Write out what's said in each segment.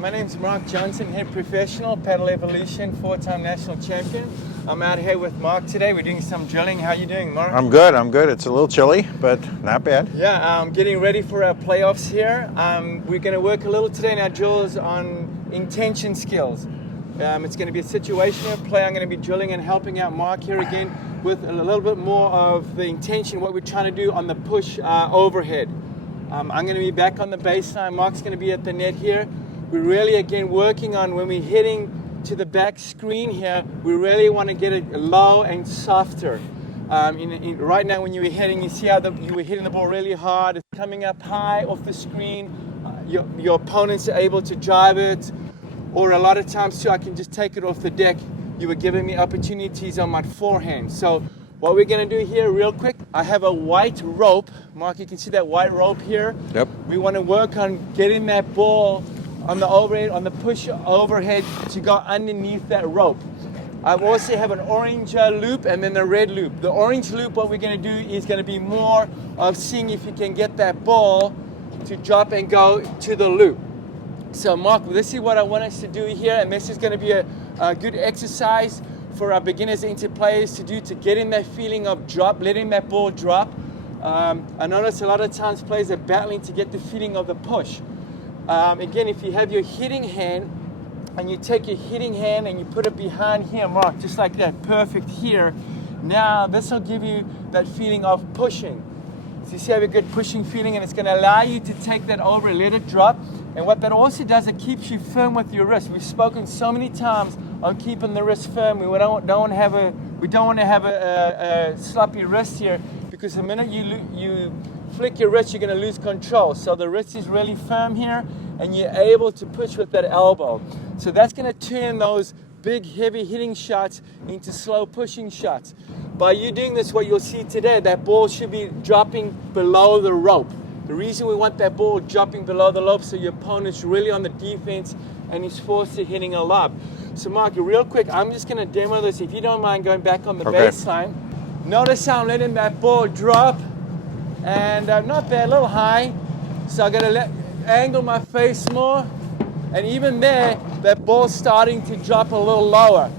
my name's Mark Johnson, head professional, Paddle Evolution, 4-time national champion. I'm out here with Mark today. We're doing some drilling. How are you doing, Mark? I'm good. It's a little chilly, but not bad. Yeah, getting ready for our playoffs here. We're going to work a little today in our drills on intention skills. It's going to be a situational play. I'm going to be drilling and helping out Mark here again with a little bit more of the intention, what we're trying to do on the push overhead. I'm going to be back on the baseline. Mark's going to be at the net here. We're really, again, working on when we're hitting to the back screen here, we really want to get it low and softer. Right now when you were hitting, you see how you were hitting the ball really hard. It's coming up high off the screen. Your opponents are able to drive it. Or a lot of times too, I can just take it off the deck. You were giving me opportunities on my forehand. So what we're going to do here real quick, I have a white rope. Mark, you can see that white rope here. Yep. We want to work on getting that ball on the overhead, on the push overhead to go underneath that rope. I also have an orange loop and then the red loop. The orange loop, what we're going to do is going to be more of seeing if you can get that ball to drop and go to the loop. So Mark, this is what I want us to do here, and this is going to be a good exercise for our beginners into players to do to get in that feeling of drop, letting that ball drop. I notice a lot of times players are battling to get the feeling of the push. Again, if you have your hitting hand and you take your hitting hand and you put it behind here, Mark, just like that, perfect here. Now this will give you that feeling of pushing. So you see, I have a good pushing feeling, and it's going to allow you to take that over and let it drop. And what that also does, it keeps you firm with your wrist. We've spoken so many times on keeping the wrist firm. We don't want to have a sloppy wrist here, because the minute you flick your wrist, you're going to lose control. So the wrist is really firm here, and you're able to push with that elbow. So that's going to turn those big, heavy hitting shots into slow pushing shots. By you doing this, what you'll see today, that ball should be dropping below the rope. The reason we want that ball dropping below the rope, so your opponent's really on the defense and he's forced to hitting a lob. So Mark, real quick, I'm just going to demo this. If you don't mind going back on the baseline. Notice how I'm letting that ball drop. And not bad, a little high. So I'm going to angle my face more. And even there, that ball's starting to drop a little lower.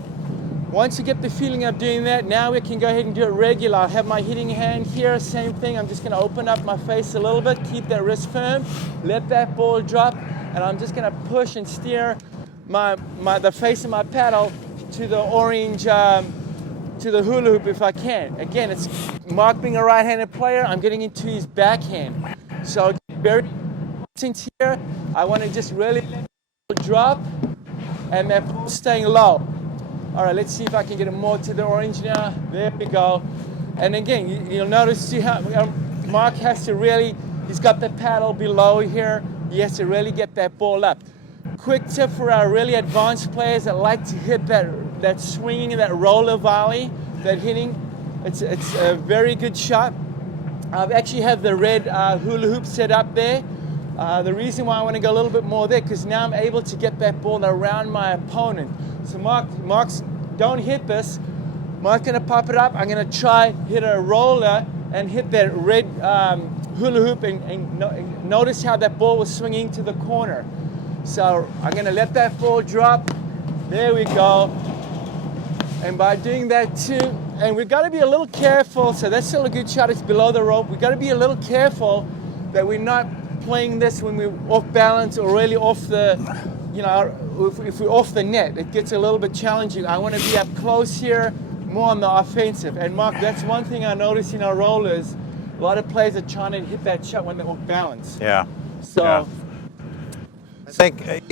Once you get the feeling of doing that, now we can go ahead and do it regular. I have my hitting hand here, same thing. I'm just going to open up my face a little bit, keep that wrist firm, let that ball drop, and I'm just going to push and steer the face of my paddle to the orange, to the hula hoop if I can. Again, it's Mark being a right-handed player, I'm getting into his backhand. So very important here, I want to just really let the ball drop and that ball staying low. All right, let's see if I can get it more to the orange now. There we go. And again, you'll notice, see how Mark has to really, he's got the paddle below here. He has to really get that ball up. Quick tip for our really advanced players that like to hit that swinging, that roller volley, that hitting. It's a very good shot. I actually have the red hula hoop set up there. The reason why I want to go a little bit more there, because now I'm able to get that ball around my opponent. So Mark's, don't hit this. Mark's going to pop it up. I'm going to try hit a roller and hit that red hula hoop and notice how that ball was swinging to the corner. So I'm going to let that ball drop. There we go. And by doing that too, and we've got to be a little careful. So that's still a good shot. It's below the rope. We've got to be a little careful that we're not playing this when we're off balance or really off the, if we're off the net, it gets a little bit challenging. I want to be up close here, more on the offensive. And Mark, that's one thing I notice in our rollers. A lot of players are trying to hit that shot when they're off balance. Yeah. So yeah. I think,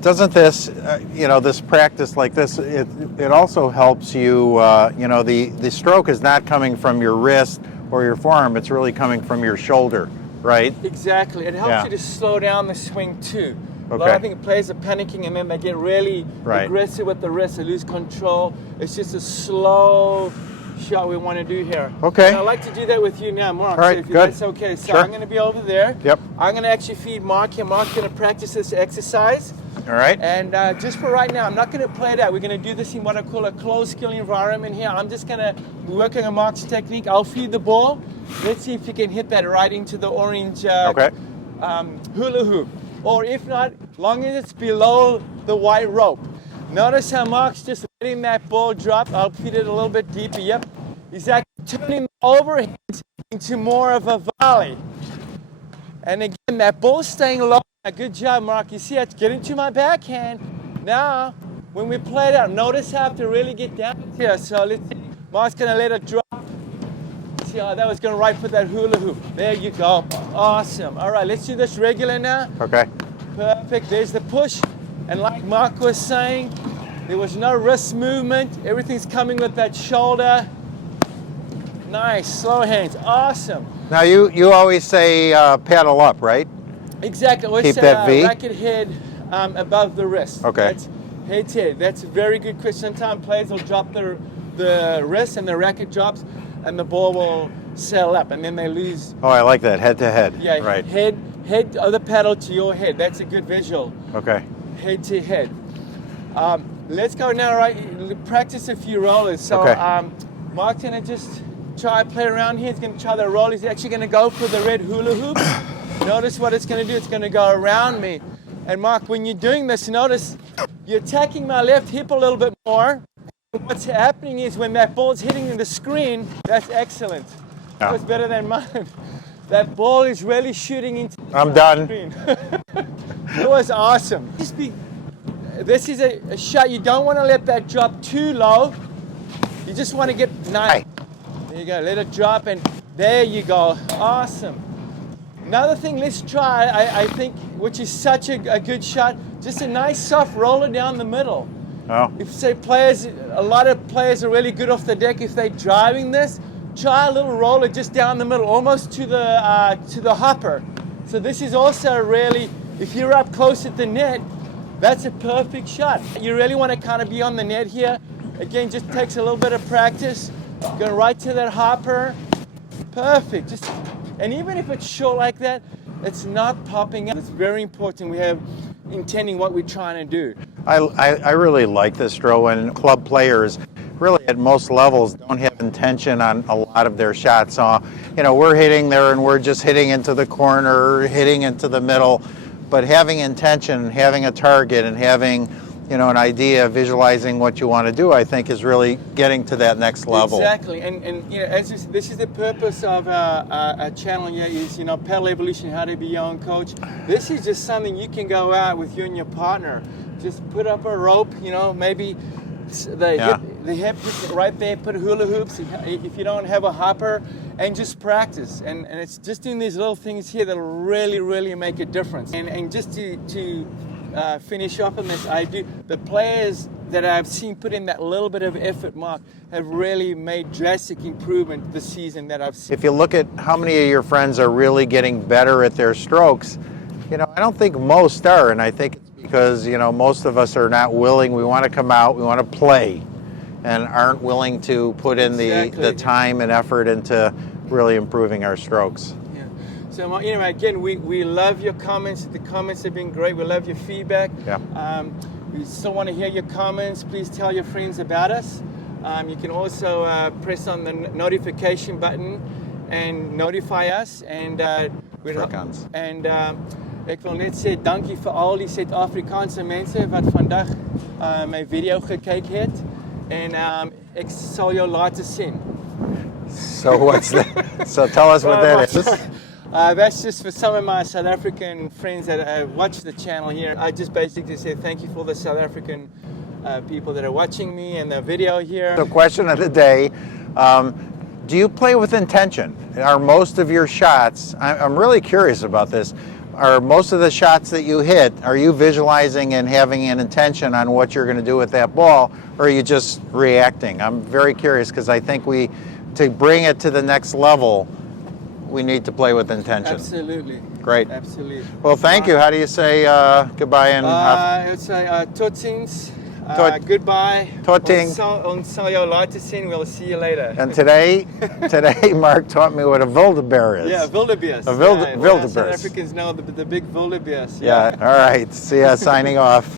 doesn't this, this practice like this, it also helps you, the stroke is not coming from your wrist or your forearm, it's really coming from your shoulder, right? Exactly. It helps you to slow down the swing too. Okay. A lot of players are panicking and then they get really aggressive with the wrist, they lose control. It's just a slow shot we want to do here. Okay. And I'd like to do that with you now, Mark. All right, so if good. That's okay. So sure. I'm going to be over there. Yep. I'm going to actually feed Mark here. Mark's going to practice this exercise. All right. And just for right now, I'm not going to play it out. We're going to do this in what I call a closed skill environment here. I'm just going to be working on Mark's technique. I'll feed the ball. Let's see if you can hit that right into the orange hula hoop. Or if not, long as it's below the white rope. Notice how Mark's just letting that ball drop. I'll feed it a little bit deeper. Yep. He's actually turning the overhead into more of a volley. And again, that ball's staying low. Good job, Mark. You see, it's getting to my backhand. Now, when we play it out, notice how I have to really get down here. So let's see. Mark's going to let it drop. See how that was going right for that hula hoop. There you go. Awesome. All right, let's do this regular now. Okay. Perfect. There's the push. And like Mark was saying, there was no wrist movement. Everything's coming with that shoulder. Nice. Slow hands. Awesome. Now you always say paddle up, right? Exactly. Let's Keep say, that V. racket head above the wrist. Okay. That's head to head. That's a very good question. Sometimes players will drop the wrist and the racket drops and the ball will sail up and then they lose. Oh, I like that. Head to head. Yeah, Right. Head of the paddle to your head. That's a good visual. Okay. Head to head. Let's go now, right? Practice a few rollers. So Okay. Mark's gonna just try play around here. He's gonna try the roll. He's actually gonna go for the red hula hoop. Notice what it's gonna do. It's gonna go around me. And Mark, when you're doing this, notice you're attacking my left hip a little bit more. What's happening is when that ball's hitting the screen, that's excellent. Yeah. That's better than mine. That ball is really shooting into the I'm done. screen. It was awesome. This is a shot. You don't want to let that drop too low. You just want to get nice. There you go. Let it drop, and there you go. Awesome. Another thing, let's try, I think, which is such a good shot, just a nice soft roller down the middle. Oh. If say players, a lot of players are really good off the deck. If they're driving this, try a little roller just down the middle, almost to the hopper. So this is also really, if you're up close at the net, that's a perfect shot. You really want to kind of be on the net here. Again, just takes a little bit of practice. Go right to that hopper. Perfect. And even if it's short like that, it's not popping up. It's very important we have intending what we're trying to do. I really like this throw, and club players really at most levels don't have intention on a lot of their shots. So, you know, we're hitting there and we're just hitting into the corner, hitting into the middle, but having intention, having a target, and having, you know, an idea, visualizing what you want to do, I think is really getting to that next level. Exactly, and you know, this is the purpose of our channel here is, you know, Paddle Evolution, how to be your own coach. This is just something you can go out with you and your partner. Just put up a rope, you know, maybe the hip just right there, put hula hoops if you don't have a hopper, and just practice. And it's just doing these little things here that really, really make a difference. And just to finish up on this, the players that I've seen put in that little bit of effort, Mark, have really made drastic improvement this season that I've seen. If you look at how many of your friends are really getting better at their strokes, you know, I don't think most are, and I think it's because, you know, most of us are not willing. We want to come out, we want to play, and aren't willing to put in the time and effort into really improving our strokes. So, you know, again, we love your comments. The comments have been great. We love your feedback. Yeah. We still want to hear your comments. Please tell your friends about us. You can also press on the notification button and notify us. And ek wil net sê dankie vir al die Suid-Afrikaanse mense wat vandag my video gekyk het. En ek sal jou later sien. So what's that? So tell us what that is. That's just for some of my South African friends that watch the channel here. I just basically say thank you for the South African people that are watching me and the video here. So question of the day, do you play with intention? Are most of your shots, I'm really curious about this, are most of the shots that you hit, are you visualizing and having an intention on what you're going to do with that ball, or are you just reacting? I'm very curious because I think to bring it to the next level, we need to play with intention. Absolutely. Great. Absolutely. Well, thank you. How do you say goodbye in? It's tot ziens. Tot- Goodbye. Tot ziens. Ons sal jou later sien. We'll see you later. And today Mark taught me what a wildebeest is. Yeah, wildebeest. A wildebeest. South Africans know the big wildebeest. Yeah. All right. See ya. Signing off.